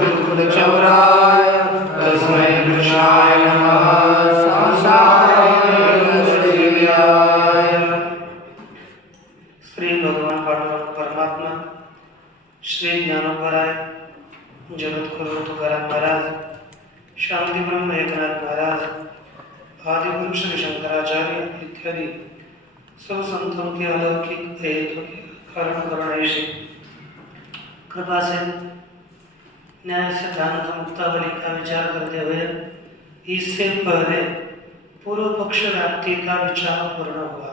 भवदुर्गुणचौराय तस्मै कृष्णाय नमः संसारमय। श्री भगवान परमात्मा श्री ज्ञानोबराय जगतगुरु तुकाराम महाराज, शांति ब्रह्म एकनाथ महाराज, आदि पुरुष शंकराचार्य इत्यादि सब संतों के अलौकिक हेतु के कारण करुणाएशी कृपा से न्याय सिद्धांत मुक्तावली का विचार करते हुए इससे पहले पूर्व पक्ष व्याप्ति का विचार पूर्ण हुआ।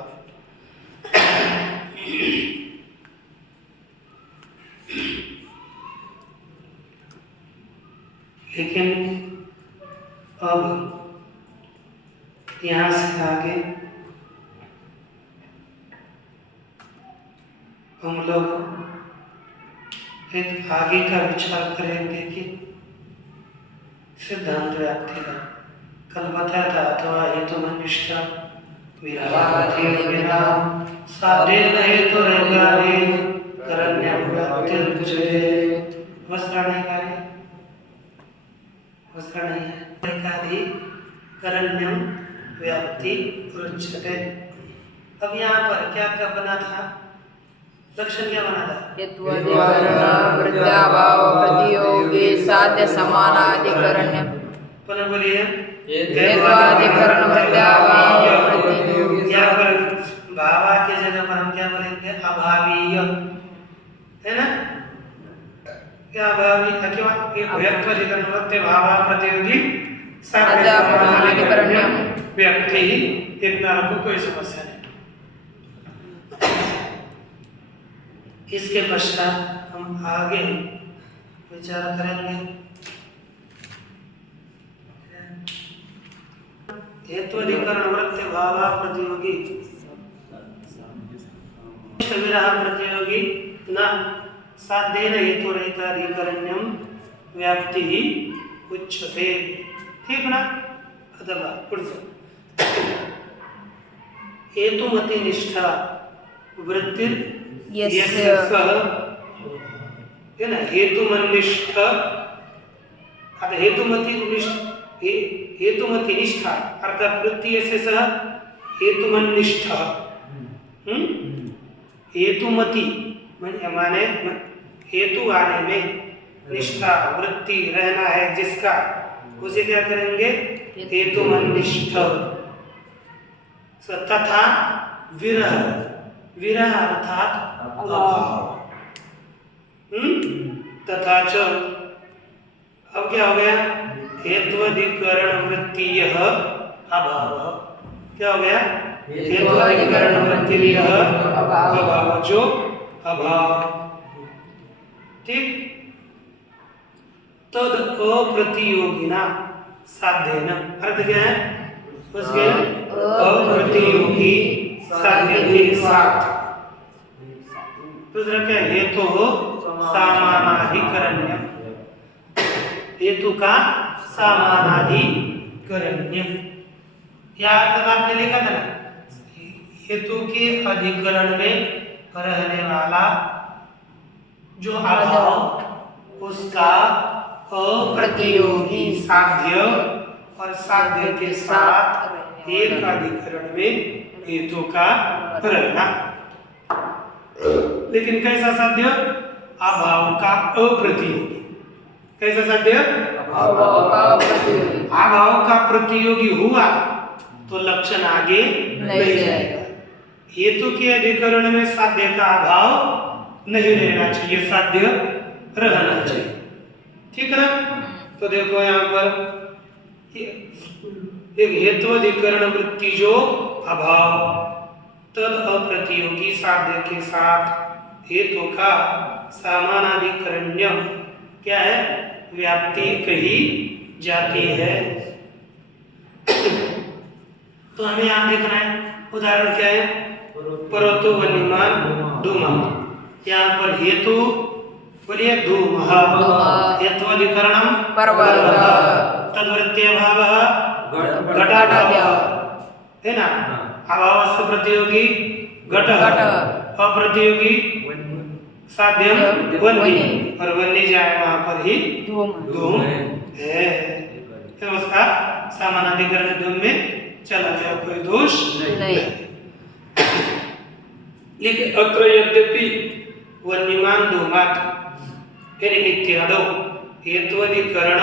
लेकिन अब यहाँ से आगे हम लोग एक आगे का विचार करेंगे कि सिद्धांत व्याप्ति का कल बताया था। अथवा हेतुमनिष्ठा विराधिर्विना साधेन हेतुरेकादि करण्यं व्याप्तिरुच्यते। वस्त्र नहीं कार्य वस्त्र नहीं है एकादि करण्यम व्याप्ति रुच्यते। अब यहाँ पर क्या क्या बना था? लक्षण क्या बना था? प्रत्याभाव प्रतियोगी साध्य समानाधिकरण्य। पुनः बोलिए। हेत्वाधिकरण प्रत्याभाव प्रतियोगी। यहाँ पर भावा के जगह पर हम क्या बोलेंगे? अभावीय, है ना? क्या अभावी क्यों? हेत्वाधिकरण प्रत्यभाव प्रतियोगी साध्य समानाधिकरण्य व्यक्ति ही इतना को कोई समस्या नहीं। इसके पश्चात हम आगे विचार करेंगे हेत्वाधिकरण वृत्ति भाव प्रतियोगी विरह प्रतियोगी न साध्येन हेतुरेकाधिकरण्यम व्याप्ति ही उच्यते। ठीक ना? अथवा पुढचं हेतुमती निष्ठा वृत्ति यस्य सह, है ना? हेतुमनिष्ठ आता हेतुमती निष्ठा अर्थात वृत्ति यस्य सह हेतुमनिष्ठ। हेतुमती माने हेतु आने में निष्ठा वृत्ति रहना है जिसका, उसे क्या करेंगे? हेतुमनिष्ठ। तथा विरह, विरह अर्थात अभाव। तथा च अब क्या हो गया? हेत्वाधिकरण वृत्ति यह अभाव। क्या हो गया? हेत्वाधिकरण वृत्ति यह अभाव, जो अभाव। ठीक। तद अप्रतियोगिना साध्येन, अर्थ क्या है उसके? अप्रतियोगी साध्य के साथ। दूसरा क्या? हेतु हो सामानाधिकरण्य, हेतु का सामानाधिकरण्य। यह अर्थ आपने लिखा था ना, हेतु के अधिकरण में रहने वाला जो अभाव उसका अप्रतियोगी साध्य और साध्य के साथ एक अधिकरण में हेतु का रहना। लेकिन कैसा साध्य? अभाव का अप्रतियोगी। कैसा साध्य? अभाव का प्रतियोगी हुआ तो लक्षण आगे नहीं जाएगा। हेतु के अधिकरण में साध्य का अभाव नहीं रहना चाहिए, साध्य रहना चाहिए। ठीक है ना? तो देखो यहाँ पर एक हेत्वाधिकरण वृत्ति जो अभाव, तद अप्रतियोगी साध्य के साथ हेतु का सामानाधिकरण्य क्या है? व्याप्ति कही जाती है। तो हमें यहाँ देखना है उदाहरण क्या है? पर्वतो वन्यमान धूमा। यहाँ पर हेतु बोलिए धूमः, हेत्वाधिकरणम पर्वतः, तद्वृत्त्यभावः घटाभावः, है ना? अभावस्य प्रतियोगी घटः, अप्रतियोगी साध्यम वन्नी, और वन्नी जाए वहां पर ही धूम धूम है। तो उसका समानाधिकरण धूम में चला गया, कोई दोष नहीं। लेकिन अत्र यद्यपि वन्यमान धूमात् फिर इत्यादो हेत्वधिकरण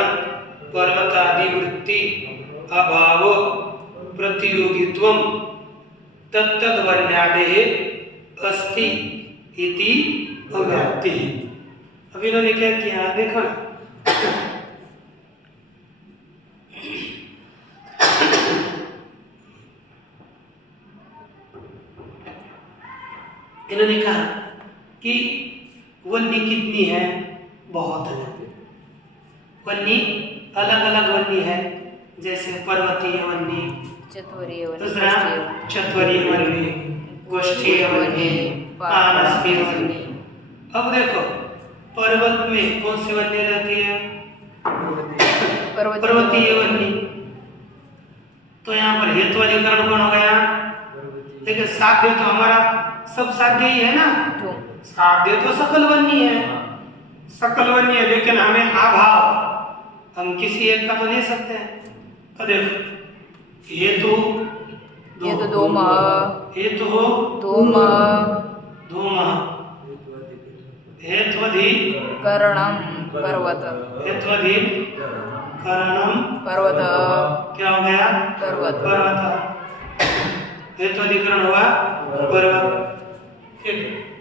पर्वतादिवृत्ति अभाव प्रतियोगित्वम तत्तद् वन्यादेः अस्ति इति अव्याप्ति। अब इन्होंने क्या किया देखो ना, इन्होंने कहा कि वन्नी कितनी है, बहुत है। वन्नी अलग अलग वन्नी है, जैसे पर्वतीय वन्नी, चतुरीय वन्नी, दूसरा चत्वरीय वन्नी, गोष्ठीय वन्नी, पानसीय वन्नी। अब देखो पर्वत में कौन सी वन्नी रहती है, पर्वतीय वन्नी। तो यहाँ पर हेत्वाधिकरण कौन हो गया, लेकिन साध्य तो हमारा सब साध्य ही है ना, साध्य तो सकल वन्नी है, सकल वन्नी है, लेकिन हमें अभाव हम किसी एक का तो ले सकते हैं। तो देखो ये तो धूम, ये तो हो धूम धूम, हेत्वधिकरणम पर्वत, हेत्वधिकरणम पर्वत, क्या हो गया, पर्वत, पर्वत। हेत्वधिकरण हुआ पर्वत,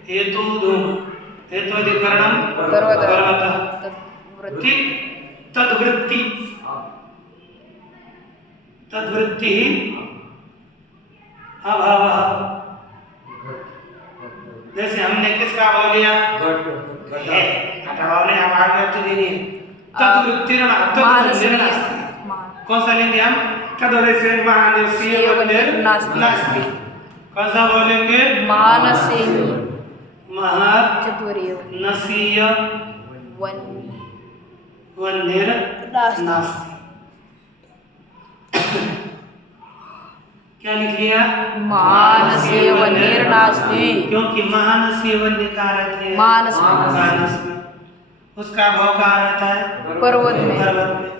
हेतु धूम, हेत्वधिकरणम पर्वत, पर्वत। ठीक, तद्वृत्ति, तद्वृत्ति अभाव। जैसे हमने किसका अभाव लिया, अभाव ने अभाव व्यक्ति देनी है, तद्वृत्ति कौन सा लेंगे हम, तद्वृत्ति मानसीय नास्ति। कौन सा बोलेंगे, मानसीय चतुरीय नसीय वन्निर नास्ति। क्या लिख लिया, मानसीय वन्निर नास्ति, क्योंकि मानसीय वन्य कहाँ रहते हैं, मानस में। उसका भाव कहाँ रहता है, पर्वत में, पर्वत में।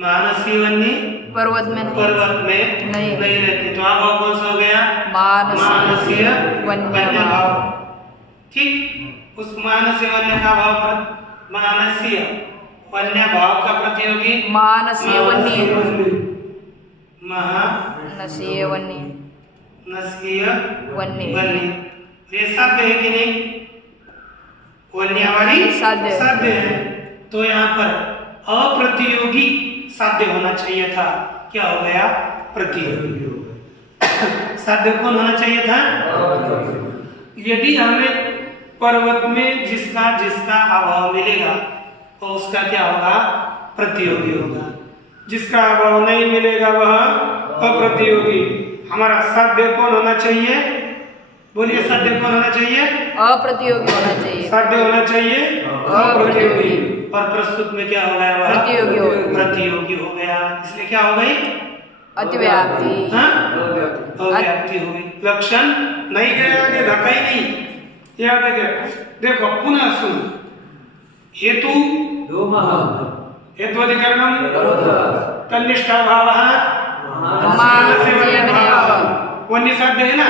मानसीय वन्य पर्वत में नहीं रहती, तो भाव कौन सा हो गया, मानसीय वन्य भाव। ठीक, उस मानसीय वन्य का भाव पर मानसीय वन्य भाव का प्रतियोगी मानसीय वन्य, नसीय वन्य, ये साध्य है कि नहीं, वन्य हमारी साध्य है। तो यहाँ पर अप्रतियोगी साध्य होना चाहिए था, क्या हो गया, प्रतियोगी। साध्य कौन होना चाहिए था, यदि हमें पर्वत में जिसका जिसका अभाव मिलेगा तो उसका क्या होगा, प्रतियोगी होगा। जिसका अभाव नहीं मिलेगा वह अप्रतियोगी। हमारा साध्य कौन होना चाहिए, बोलिए, साध्य कौन होना चाहिए, अप्रतियोगी होना चाहिए, साध्य होना चाहिए अप्रतियोगी। और प्रस्तुत में क्या हो गया, वह प्रतियोगी हो गया। इसलिए क्या हो गई, अतिव्याप्ति, अव्याप्ति हो गई। लक्षण नहीं गया, आगे धक्का ही नहीं, याद है। देखो पुनः सुन, हेतु हेत्वधिकरणम तन्निष्ठा भावः वन्य साध्य है ना,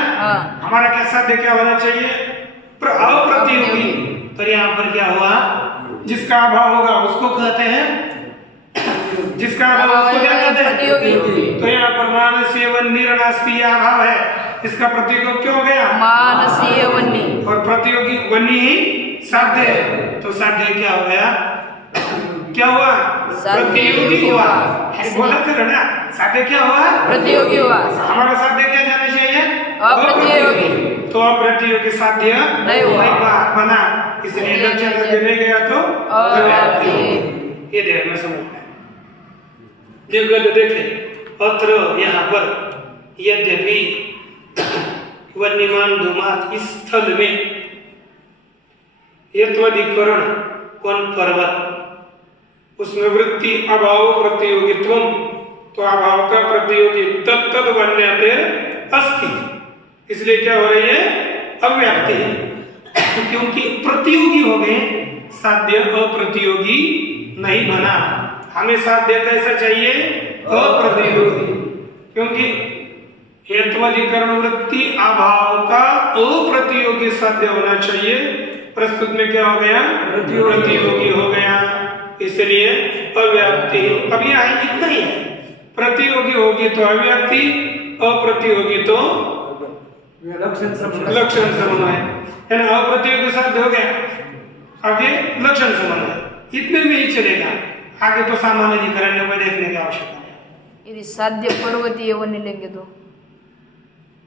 हमारा क्या साध्य क्या होना चाहिए, अप्रतियोगी। तो यहाँ पर क्या हुआ, जिसका अभाव होगा उसको कहते हैं, जिसका अभाव उसको क्या कहते हैं। तो यहाँ पर मानसीय वन्य नास्ति अभाव है, इसका प्रतियोगी क्यों हो गया, मानसीय वन्य, और प्रतियोगी वन्य ही साध्य है। तो साध्य क्या हो गया, क्या हुआ, प्रतियोगी हुआ। बोला कर ना, साध्य क्या हुआ, प्रतियोगी हुआ। हमारा साध्य क्या जाना चाहिए, अप्रतियोगी। तो अप्रतियोगी साध्य नहीं हुआ, बना, इसलिए लक्षण देने गया तो अव्याप्ति। ये ध्यान में समझना है। देखो देखें, अत्र यहाँ पर यद्यपि वन्यमान धूमात् इस स्थल में हेत्वधिकरण कौन पर्वत, उसमें वृत्ति अभाव प्रतियोगित्व, तो अभाव का प्रतियोगी तत्तद वन्यादेर अस्ति। इसलिए क्या हो रही है, अव्याप्ति। क्योंकि प्रतियोगी हो गए, साध्य अप्रतियोगी नहीं बना। हमें साध्य कैसा चाहिए? अप्रतियोगी, क्योंकि हेत्वाधिकरण वृत्ति अभाव का अप्रतियोगी साध्य होना चाहिए। प्रस्तुत में क्या हो गया? प्रतियोगी हो गया, इसलिए अव्याप्ति। अब यहाँ इतना ही है, प्रतियोगी होगी तो अव्याप्ति, अप्रतियोगी तो लक्षण समन्वय है ना। अप्रतियोगी साध्य हो गया, आगे लक्षण समन्वय, इतने में ही चलेगा। आगे तो सामान्यीकरण में देखने की आवश्यकता नहीं। यदि साध्य पर्वतीय वन्य लेंगे तो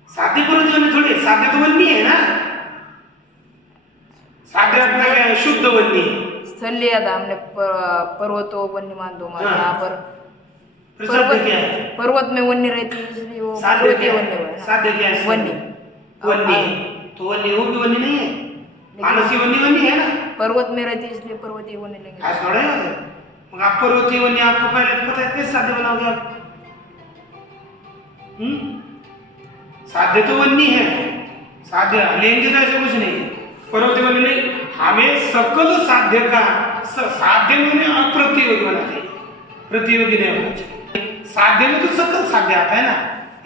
साध्य पर्वतीय वन्य थोड़ी, साध्य तो वन्य है ना। साध्य अपना क्या है? शुद्ध वन्य है। स्थल लिया था हमने, पर्वतो वन्य मान दो, यहाँ पर साध्य क्या है? पर्वत में वन्य रहती है, इसलिए वो साध्य पर्वतीय क्या वन्य है? हुआ। साध्य क्या है? वन्य वन्य तो वन्य, वो भी वन्य नहीं है, मानसी वन्य है ना। पर्वत में रहती है इसलिए पर्वतीय वन्य लेंगे। ऐसा थोड़ा है। मग आप पर्वतीय वन्य आपको पहले तो पता है, कैसे साध्य बनाओगे आप? साध्य तो वन्य है, साध्य लेंगे तो ऐसा कुछ नहीं है। पर्वतीय वन्य नहीं, हमें सकल साध्य का साध्य में अप्रतियोगी होना चाहिए, प्रतियोगी नहीं होना चाहिए। साध्य में तो सकल साध्य आता है ना,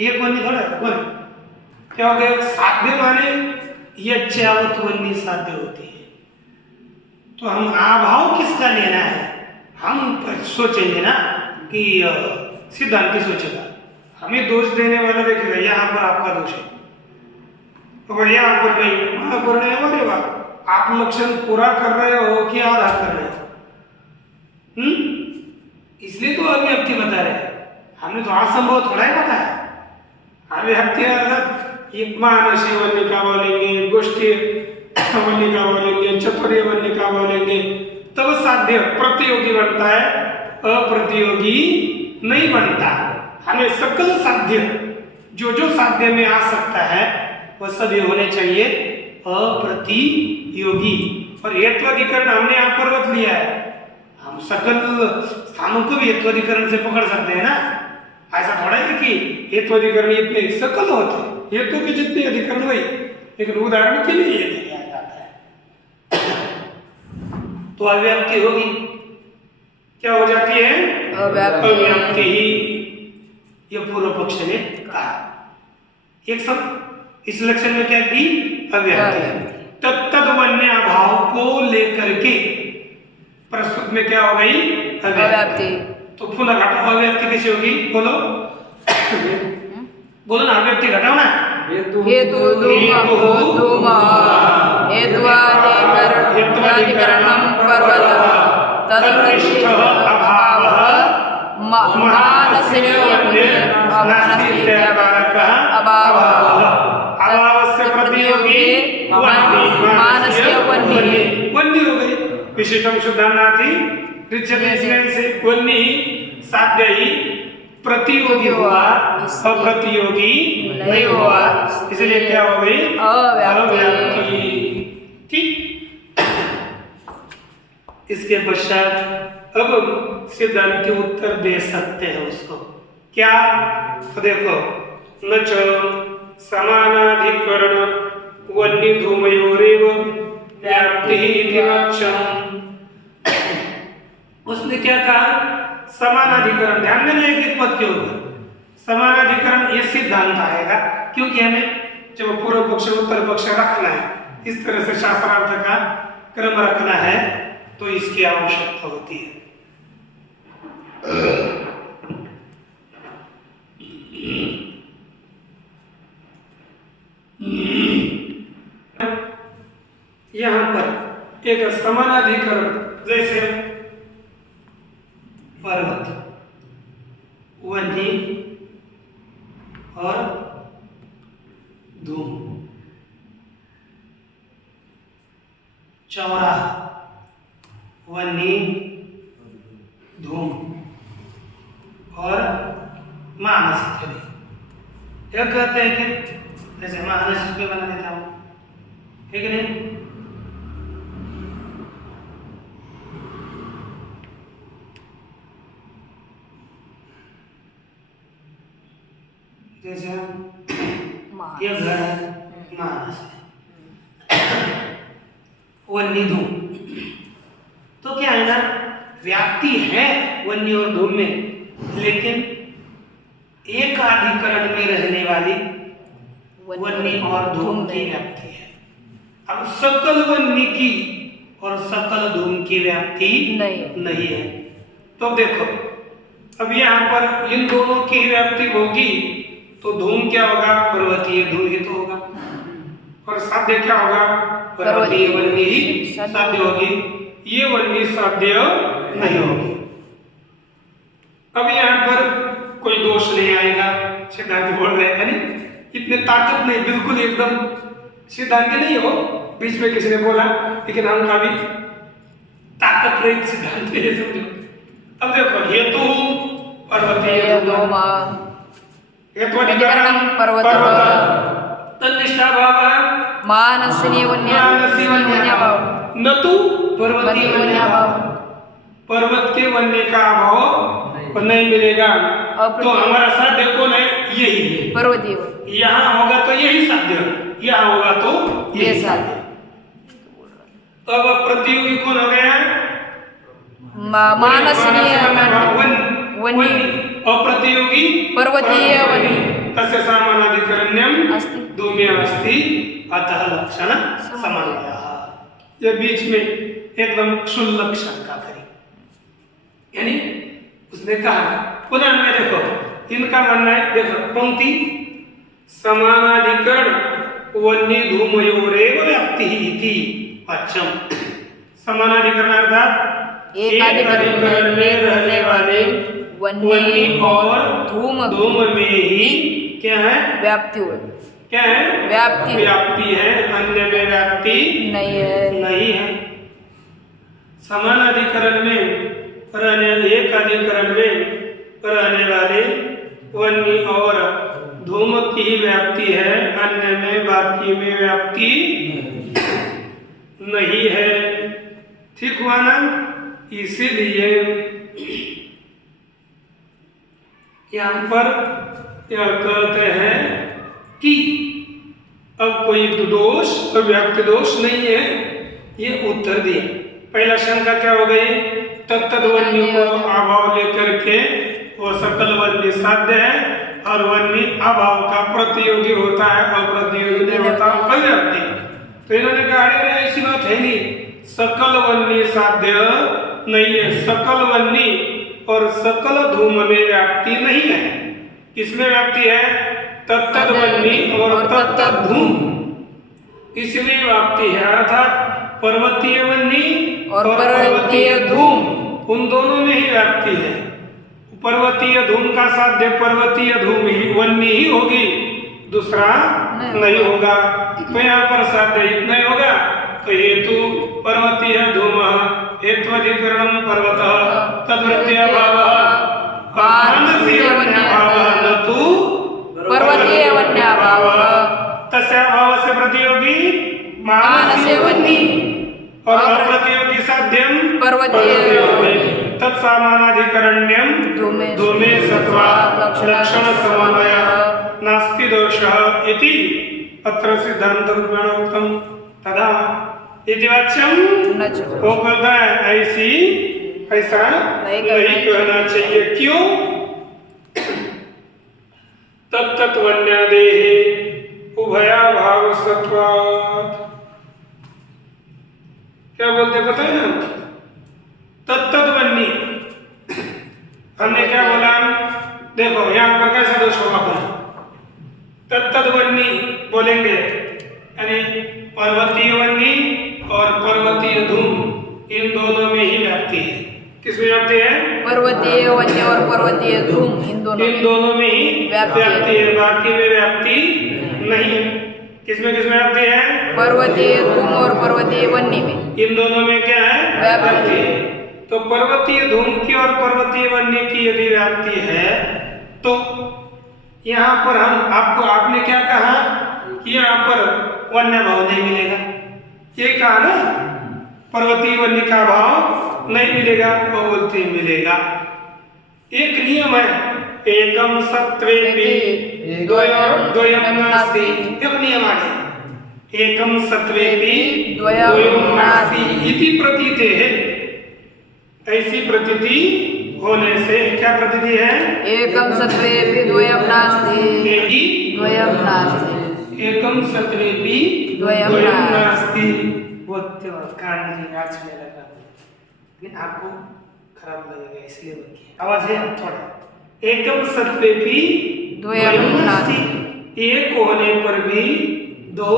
एक वन्य थोड़ा वन्य क्या हो गया? साध्य माने यच्चावत वन्य साध्य होती है। तो हम अभाव किसका लेना है? हम सोचेंगे ना कि सिद्धांति सोचेगा, हमें दोष देने वाला देखेगा यहाँ पर आपका दोष है, तो यहाँ पर नहीं, वहां पर नहीं, अरे वाह आप लक्षण पूरा कर रहे हो कि आधा कर रहे हो। इसलिए तो अव्याप्ति बता रहे हैं, हमने तो असंभव थोड़ा ही बताया। अव्याप्ति अर्थात एक मानसी वन्य का बोलेंगे, गोष्ठी वन्य का बोलेंगे, चतुर्य वन्य का बोलेंगे, तब साध्य प्रतियोगी बनता है, अप्रतियोगी नहीं बनता। हमें सकल साध्य जो साध्य में आ सकता है वह सभी होने चाहिए अप्रतियोगी। और हेत्वाधिकरण हमने यहाँ पर्वत लिया है, हम सकल स्थानों को भी हेत्वाधिकरण से पकड़ सकते हैं ना। ऐसा थोड़ा है कि हेत्वाधिकरण इतने सकल होते हैं, हेतु के जितने अधिकरण हुए, लेकिन उदाहरण के लिए ये लिया जाता है। तो अव्याप्ति होगी, क्या हो जाती है? अव्याप्ति ही, यह पूर्व पक्ष ने कहा। एक सब इस लक्षण में क्या दी? अव्याप्ति। तत्तद वन्य अभाव को लेकर के प्रस्तुत में क्या हो गई? अव्याप्ति। तो पुनः घटाओ, अव्याप्ति कैसे होगी? बोलो बोलो ना, अव्याप्ति घटाओ ना। हेतु हेत्वाधिकरणं पर्वत तदनिष्ठ अभावः अभावस्य प्रतियोगी मानस्य वन्य हो गई। विशिष्टम शुद्धान्नाति ऋच्यते से वन्य साध्य ही प्रतियोगी हुआ, अप्रतियोगी नहीं हुआ, इसलिए क्या हो गई? अव्याप्ति। ठीक, इसके पश्चात अब सिद्धांत उत्तर दे सकते हैं उसको। क्या? तो देखो, न च समानाधिकरण वन्य धूमयोरेव व्याप्ति इति वाच्यम्। उसने क्या कहा? समानाधिकरण। ध्यान देना एक पद के ऊपर समानाधिकरण ये सिद्धांत आएगा, क्योंकि हमें जब पूर्व पक्ष उत्तर पक्ष रखना है, इस तरह से शास्त्रार्थ का क्रम रखना है, तो इसकी आवश्यकता होती है। यहां पर एक समानाधिकरण, जैसे पर्वत, वन्य और धूम, चौराहा, वन्य, धूम और मानस इत्यादि। यह कहते हैं कि जैसे मानस पे बना देता हूं, ठीक है नहीं? जैसे ये घर है, मानस है। वन्नी धूम। तो क्या है ना, व्याप्ति है वन्नी और धूम में, लेकिन एक अधिकरण में रहने वाली वन्नी और धूम की व्याप्ति है। अब सकल वन्नी की और सकल धूम की व्याप्ति नहीं है। तो देखो, अब यहाँ पर इन दोनों की व्याप्ति होगी तो धूम क्या होगा, पर्वतीय धूम ही तो होगा, और साध्य क्या होगा, पर्वतीय वन्नी ही साध्य होगी, ये वन्नी साध्य नहीं होगी। अब यहाँ पर कोई दोष नहीं आएगा, सिद्धांत बोल रहे हैं, इतने ताकत नहीं, बिल्कुल एकदम सिद्धांत नहीं हो, बीच में किसी ने बोला, लेकिन हम अभी ताकत रहित सिद्धांत है, समझो। अब देखो, हेतु पर्वतीय धूम, हेत्वधिकरणं पर्वतः, तन्निष्ठा भावः मानसिनी वन्याभाव, न तो पर्वतीय वन्याभाव, पर्वत के वन्य का अभाव नहीं मिलेगा। तो हमारा साध्य कौन है, यही पर्वतीय। यहाँ होगा तो यही साध्य, यहाँ होगा तो ये साध्य। तो अब प्रतियोगी कौन हो गया, मानसिनी वन्नी, अप्रतियोगी पर्वतीय वन्नी, तस्य सामानाधिकरण्यम अस्ति धूमे अस्ति अतः लक्षण समन्वयः। ये बीच में एकदम क्षुल्लक शंका करी, यानी उसने कहा पुनः में देखो, इनका मानना है, देखो पंक्ति, समानाधिकरण वन्नी धूमयोरेव व्याप्तिः इति अच्छम। समानाधिकरण अर्थात एक अधिकरण में रहने वाले वन्नी और धूम में ही क्या है, व्याप्ति हो, क्या है, व्याप्ति है, अन्य में व्याप्ति नहीं है। समान अधिकरण में रहने, एक अधिकरण में रहने वाले वन्नी और धूम की ही व्याप्ति है, अन्य में बाकी में व्याप्ति नहीं है। ठीक हुआ ना, इसीलिए यहाँ पर यह कहते हैं कि अब कोई दोष और व्याप्ति दोष नहीं है, ये उत्तर दिए। पहला शंका क्या हो गई, तत्तद्वन्नी को अभाव लेकर के वो सकल वन्नी साध्य है, और वन्नी अभाव का प्रतियोगी होता है, अप्रतियोगी नहीं होता, अव्याप्ति। तो इन्होंने कहा अरे ऐसी बात है नहीं, सकल वन्नी साध्य नहीं है, सकल वन्नी और सकल धूम में व्याप्ति नहीं है। किसमें व्याप्ति है, तत्तद वन्नी और तत्तद धूम, इसमें व्याप्ति है, अर्थात पर्वतीय वन्नी और पर्वतीय धूम, उन दोनों में ही व्याप्ति है। पर्वतीय धूम का साध्य पर्वतीय धूम ही वन्नी ही होगी, दूसरा नहीं होगा। तो यहाँ पर साध्य इतना ही होगा, तो हेतु पर्वतीय धूम, हेत्वधिकरणं पर्वतः, तद्वृत्तीय भावः मानसीय वन्याभावः न तु पर्वतीय वन्याभावः, तस्य भावस्य प्रतियोगी मानसीय वन्नी और अप्रतियोगी साध्यम पर्वतीय वन्नी, तत्सामानाधिकरण्यम धूमे सत्त्वात् लक्षण समन्वयः नास्ति दोषः इति अत्र सिद्धांत रूपेण उक्तम। तदा इति वाच्यम, वो बोलता है ऐसा नहीं कहना चाहिए। क्यों, तत्तत्वन्यादेः उभयाभाव सत्त्वात्, क्या बोलते पता है ना, तत्तद्वन्नी, हमने क्या बोला, देखो यहाँ पर कैसा दोष होगा, अपना तत्तद्वन्नी बोलेंगे यानी पर्वतीय वन्नी और पर्वतीय धूम, इन दोनों में ही व्याप्ति है। किसमें व्याप्ति है, पर्वतीय वन्य और पर्वतीय धूम, इन दोनों में ही व्याप्ति है, बाकी में व्याप्ति नहीं है। किसमें व्याप्ति है, पर्वतीय धूम और पर्वतीय वन्य में, इन दोनों में क्या है, व्याप्ति है। तो पर्वतीय धूम की और पर्वतीय वन्य की यदि व्याप्ति है, तो यहाँ पर आपने क्या कहा कि यहाँ पर वन्य भाव नहीं मिलेगा, ये कहा ना, पर्वतीय वन्य का भाव नहीं मिलेगा, वो बोलते मिलेगा। एक नियम है, एकम सत्वेपि द्वयम नास्ति, एक नियम आ गया। एकम सत्वेपि द्वयं द्वयं नास्ति इति प्रतीते है। ऐसी प्रतीति होने से क्या प्रतीति है? एकं सत्त्वेऽपि द्वयं नास्ति एकी द्वयं नास्ति एकम सत्वेपि द्वयं द्वयं नास्ति। नास्ति। वो कान में याद सुनने लगा, लेकिन आपको खराब लगेगा इसलिए बंद किया। आवाज है थोड़ा। एकम सत्वेपि द्वयं नास्ति। एक होने पर भी दो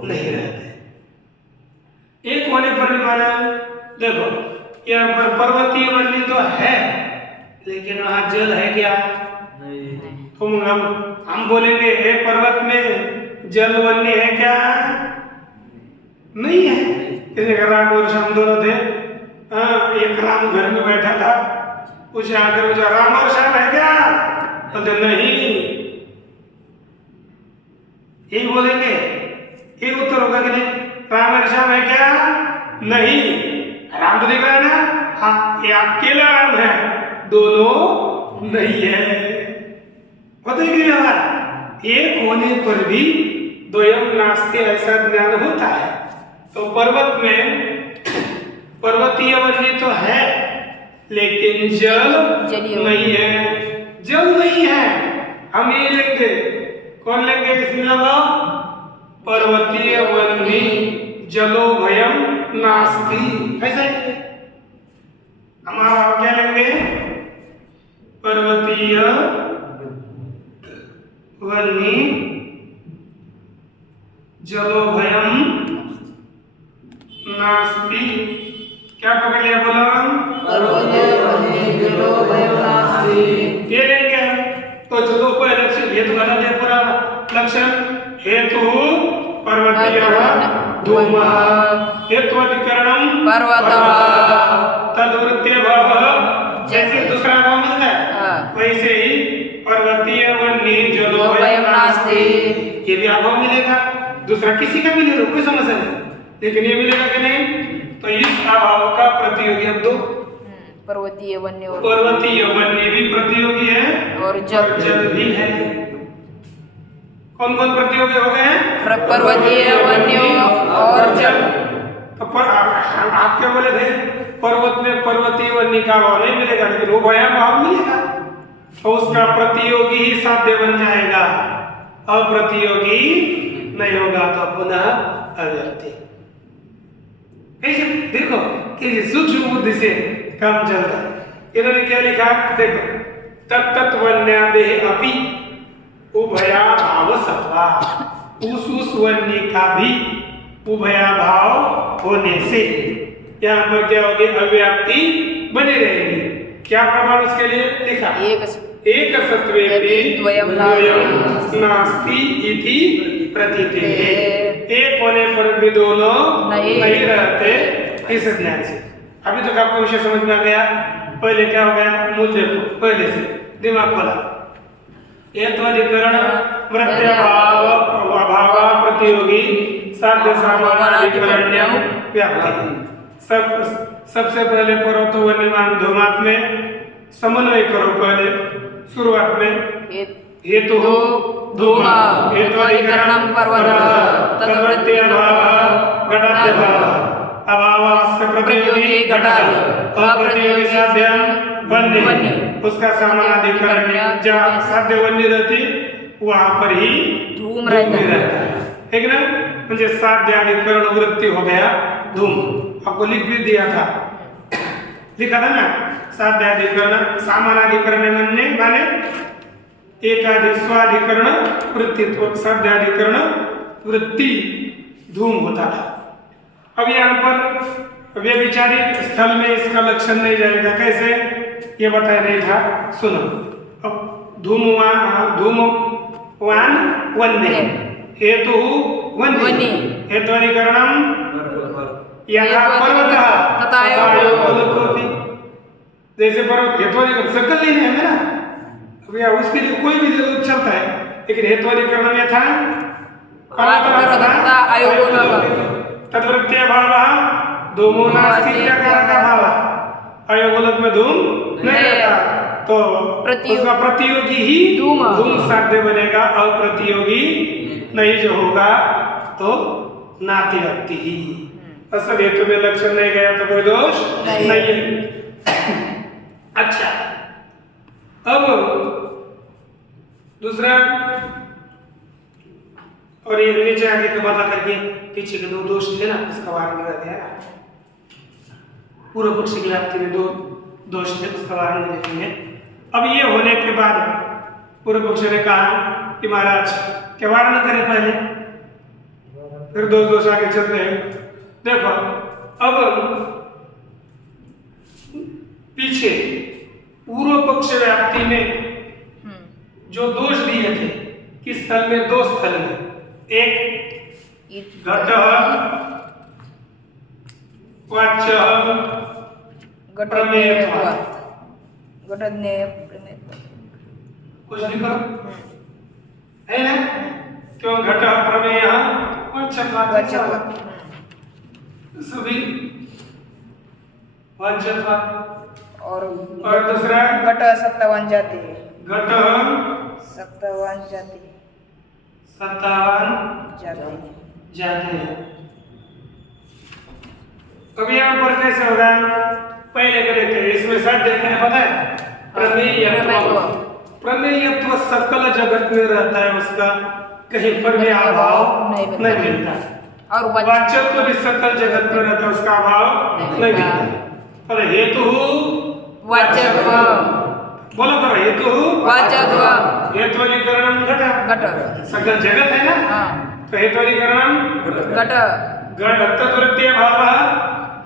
नहीं रहते। एक होने पर भी माना, देखो यहाँ पर पर्वतीय वन्य तो है, लेकिन वहाँ जल है क्या? तो हम बोलेंगे एक पर्वत में जल वन्य है क्या? नहीं है। जैसे राम और श्याम दोनों थे, एक राम घर में बैठा था, उसे आकर पूछा राम और श्याम है क्या? बोलते नहीं। यही बोलेंगे, ये उत्तर होगा कि नहीं? राम और श्याम है क्या? नहीं। राम तो दिख रहा है ना? हाँ, ये अकेला राम है, दोनों नहीं है। पता ही नहीं यार, एक होने पर भी द्वयं नास्ति ऐसा ज्ञान होता है। तो पर्वत में पर्वतीय वन्य तो है, लेकिन जल नहीं है। जल नहीं है, हम ये लेंगे। कौन लेंगे इसमें? अब पर्वतीय वन्य जलो भयम नास्ति, ऐसा लेंगे। हमारा क्या लेंगे? पर्वतीय वन्य जलो भयम नास्ति। क्या पकड़ लिया? बोला पर्वतीय वन्य जलो भयं नास्ति। ये लेंगे। तो जलो पर लक्षण हेतु बना दे पूरा लक्षण। हेतु पर्वतीय धूमः, हेतु अधिकरणम पर्वतः, तद्वृत्तीय भाव। जैसे दूसरा भाव मिलता है, वैसे ही पर्वतीय वन्य जलो भयं नास्ति, ये भी अभाव मिलेगा। दूसरा किसी का भी ले लो, कोई समस्या नहीं, लेकिन ये मिलेगा कि नहीं? तो इस अभाव का प्रतियोगी अब दो। पर्वतीय वन्य और पर्वतीय वन्य भी प्रतियोगी है और जल भी है। कौन कौन प्रतियोगी हो गए हैं? पर्वतीय वन्य और जल। तो आप क्या बोले थे? पर्वत में पर्वतीय वन्य का भाव नहीं मिलेगा, लेकिन वो भया भाव मिलेगा। तो उसका प्रतियोगी ही साध्य बन जाएगा, अप्रतियोगी नहीं होगा, तो पुनः अव्यक्ति। ऐसे देखो कि सूक्ष्म बुद्धि से काम चलता है। इन्होंने क्या लिखा? देखो, तत्त वन्यादेह अपि उभया भाव सत्वा, उस वन्य का भी उभया भाव होने से यहाँ पर क्या होगी? अव्याप्ति बनी रहेगी। क्या प्रमाण उसके लिए लिखा? एक सत्वेपि द्वयं नास्ति इति प्रतीते है। एक होने पर भी दोनों नहीं रहते, इस ध्यान से। अभी तक आपको विषय समझ में आ गया? पहले क्या हो गया? मुझे पहले से दिमाग खोला। हेत्वाधिकरण प्रत्यभाव अभाव प्रतियोगी साध्य सामानाधिकरण्यम व्याप्ति। सबसे पहले पर्वतो वन्यमान धूमात में समन्वय करो। पहले शुरुआत में हेतु धूमा, हेत्वाधिकरणम पर्वतः, तद्वृत्तीय भावः घटाद्यभावः, अभावस्य प्रतियोगी घटादि, अप्रतियोगी साध्यम वन्य, उसका समानाधिकरण्य। जहाँ साध्य वन्य रहती वहाँ पर ही धूम रहता है ना? म्हणजे साध्याधिकरण वृत्ति हो गया धूम। आपको लिख भी दिया था, लिखा था ना? साध्याधिकरण सामानाधिकरण माने एकाधिक स्वाधिकरण वृत्तित्व, साध्याधिकरण वृत्ति धूम होता था। अब यहाँ पर व्यभिचारी स्थल में इसका लक्षण नहीं जाएगा। कैसे? ये बताया नहीं था, सुनो। अब धूमवान वन्य, हेतु वन्य, हेत्वाधिकरणम यथा पर्वतः तथा अयोगोलोकोऽपि। जैसे पर्वत हेत्वाधिकरण सकल लेने है ना, भैया उसके लिए कोई भी ले लो चलता है, लेकिन हेत्वाधिकरणम यथा पर्वतः तथा अयोगोलोकोऽपि। तद्वृत्तीय भावः धूमो नास्ति का भाव, अयोगोलोक में धूम नहीं रहता, तो उसका प्रतियोगी ही धूम साध्य बनेगा, अप्रतियोगी नहीं जो होगा तो नाती व्यक्ति ही असल हेतु में लक्षण नहीं गया तो कोई दोष नहीं। नहीं है। अच्छा, अब दूसरा, और ये नीचे आगे का बता करके पीछे के दो दोष थे ना, उसका वारण कर दिया ना। पूर्व पक्षी की व्याप्ति में दो दोष थे, उसका वारण देखेंगे। अब ये होने के बाद पूर्व पक्ष ने कहा कि महाराज क्या वारण करें पहले, फिर दो दोष आगे चलते हैं। देखो, अब पीछे पूर्व पक्ष व्याप्ति में जो दोष दिए थे, किस स्थल में? दो स्थल में, एक घट वाच्य प्रमेय कुछ लिखो है ना, क्यों? घट प्रमेय वाच्यत्व, सभी वाच्यत्व। और दूसरा घट सत्तावन जाति है, घट सत्तावन जाति जाते हैं। अब यहाँ पर कैसे होगा? पहले करेक्ट, इसमें साथ देते हैं, पता है? प्रमेयत्व, प्रमेयत्व सकल जगत में रहता है, उसका कहीं पर भी अभाव नहीं मिलता। और वाच्यत्व भी सकल जगत में रहता है, उसका अभाव नहीं मिलता। और हेतु वाच्यत्व, बोलो करो, हेतु वाच्यत्व, हेत्वलीकरणम घट, सकल जगत है ना, तो हेत्वलीकरणम घट, तद्वृत्तीय भाव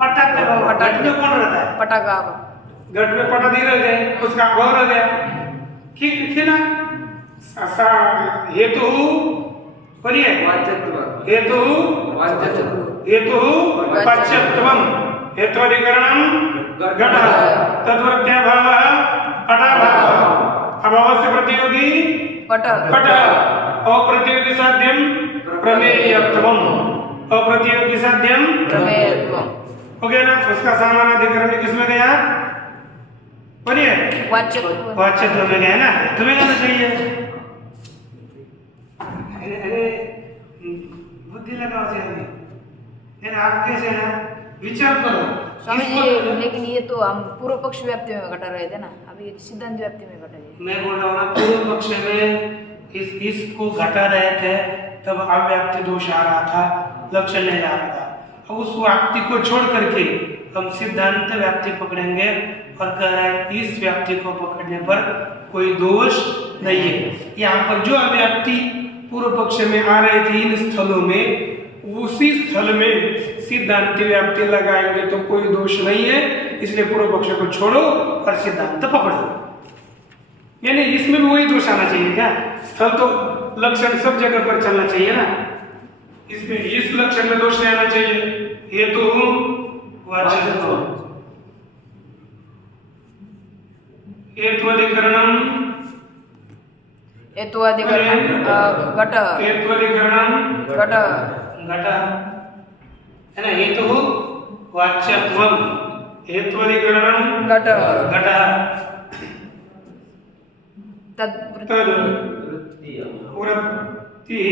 पटाक्य भाव। घट में कौन रहता है? पटाका, घट में पटा नहीं रह गए, उसका अभाव रह गया, ठीक है ना। हेतु बोलिए, हेतु वाच्यत्वम, हेत्वलीकरणम घट, तद्वृत्तीय भाव पटा भाव, अभाव से प्रतियोगी पट, अप्रतियोगी साध्यम प्रमेयत्वम, अप्रतियोगी साध्यम प्रमेयत्वम। हो गया ना। उसका सामानाधिकरण किसमें गया? बोलिए, वाच्यत्व, वाच्यत्व में गया ना। तुम्हें कहना चाहिए, अरे बुद्धि लगाओ जल्दी, फिर आप कैसे ना विचार करो स्वामी जी। लेकिन ये तो हम पूर्व पक्ष व्याप्ति में घटा रहे थे ना, अभी सिद्धांत व्याप्ति में घटा रहे। मैं बोल रहा हूँ ना, पूर्व पक्ष में इसको घटा रहे थे, तब अव्याप्ति दोष आ रहा था, लक्षण नहीं आ रहा था। अब उस व्याप्ति को छोड़ करके हम सिद्धांत व्याप्ति पकड़ेंगे और कह रहे हैं इस व्याप्ति को पकड़ने पर कोई दोष नहीं है। यहाँ पर जो अव्याप्ति पूर्व पक्ष में आ रही थी इन स्थलों में, उसी स्थल में सिद्धांत व्याप्ति लगाएंगे तो कोई दोष नहीं है, इसलिए पूर्व पक्ष को छोड़ो और सिद्धांत पकड़ो। यानी इसमें भी वही दोष आना चाहिए क्या? स्थल तो लक्षण सब जगह पर चलना चाहिए ना, इसमें इस लक्षण में दोष नहीं आना चाहिए। हेतु वाच्यत्व, हेत्वधिकरणम, हेत्वाधिकरणम घट, हेत्वधिकरणम घट, घट है ना। हेतु वाच्यत्वम, हेत्वधिकरणम घट, वृत्ति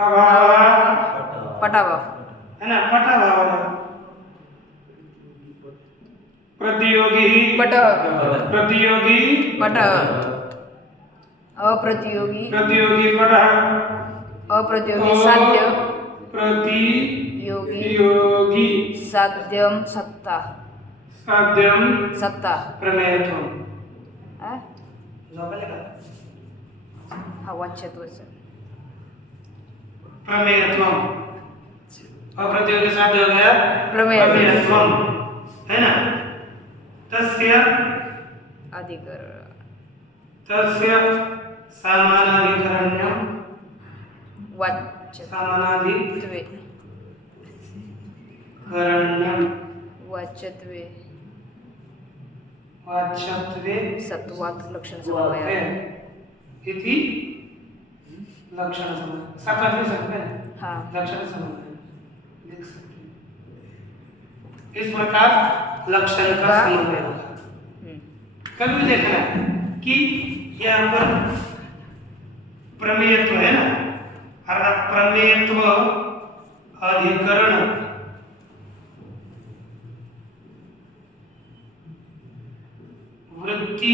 अभाव पटाभाव है ना, पटाभाव, प्रतियोगी पट, प्रतियोगी पट, अप्रतियोगी, प्रतियोगी पट, अप्रतियोगी साध्य, प्रतियोगी साध्यम सत्ता, साध्यम सत्ता, प्रमेयत्वम। हा वाच्यत्व प्रमेयत्वम, अप्रतियोगी साध्य हो गया प्रमेयत्वम, है ना। तस्य अधिकरण, तस्य सामानाधिकरण्यम, वाच्यत्वे, करण्यम, वाच्यत्वे, वाच्यत्वे सत्वात् लक्षण समन्वय, इति लक्षण समन्वय, सातवां लिख सकते हैं, हाँ, लक्षण समन्वय लिख सकते हैं। इस प्रकार लक्षण का समन्वय होगा। कभी देखना कि यहाँ पर प्रमेयत्व है ना, अर्थात प्रमेयत्व अधिकरण वृत्ति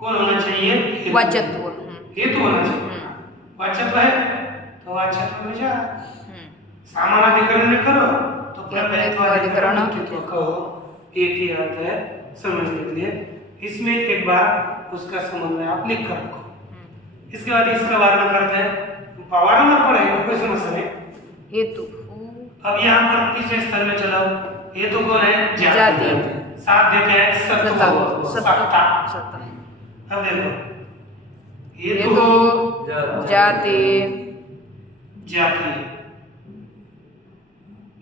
कौन होना चाहिए? वाच्यत्व। हेतु होना चाहिए। वाच्यत्व है तो वाच्यत्व में जा सामानाधिकरण में करो तो प्रत्येत्वाधिकरण कहो। एक ही अर्थ है समझने के लिए। इसमें एक बार उसका समन्वय आप लिख कर रखो। इसके बाद इसका वार्णन करते हैं। वार्णन पढ़ेंगे कोई समस्या नहीं। हेतु अब यहाँ पर तीसरे स्तर में चलो। हेतु कौन है? जाति। साध्य क्या है? सत्व सत्ता। सत्ता। अब देखो हेतु जाति जाति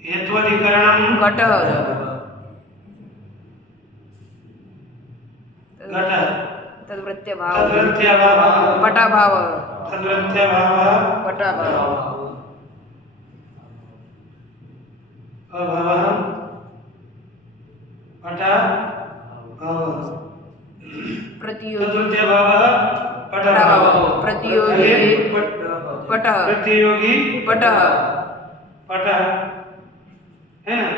हेतु अधिकरणम घट घट तद्वृत्य भाव तद्वृत्त्यभाव पटाभाव तद्वृत्त्यभाव पटाभाव अभावः पटा भाव प्रतियोगी तद्वृत्त्यभावः पटा पटाभाव भाव प्रतियोगी पटः प्रतियोगी पटः पटा है ना?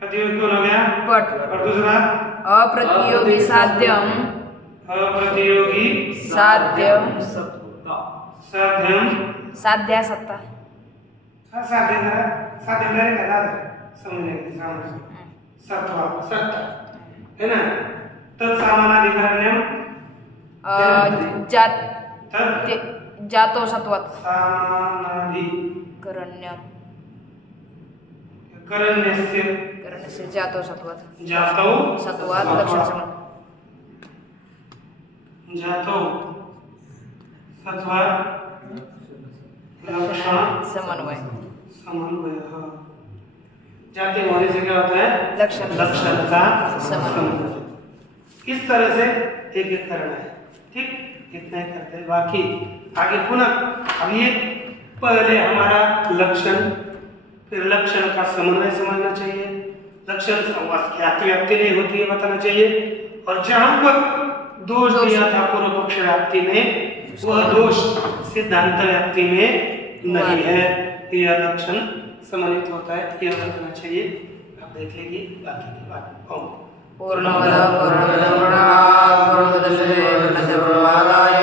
प्रतियोगी कौन हो गया? पट। और दूसरा अप्रतियोगी साध्यम अप्रतियोगी साध्यम साध्यम साध्या सत्ता साध्य रहेगा दादा समझने के लिए सत्वा सत्ता है ना? तत्सामानाधिकरण्यम जातो सत्वत् सामानाधिकरण्यस्य करणस्य जातो सत्वत् जातौ सत्वात् लक्षण समन्वय जातौ सत्वात् लक्षण समन्वय समन्वयः। जाति होने से क्या होता है? लक्षण लक्षण का समन्वय। समन्वय। इस तरह से एक एक करना है। ठीक, इतना ही करते हैं। बाकी आगे पुनः अब ये पहले हमारा लक्षण, फिर लक्षण का समन्वय समझना चाहिए। लक्षण व्याप्ति नहीं होती है बताना चाहिए। और जहां पर दोष दिया था पूर्व पक्ष व्याप्ति में, वह दोष सिद्धांत व्याप्ति में नहीं है। यह लक्षण समन्वित होता है, यह रखना चाहिए। आप देख लीजिए बाकी की बात। ओम पूर्णमदः पूर्णमिदं पूर्णात् पूर्णमुदच्यते पूर्णस्य पूर्णमादाय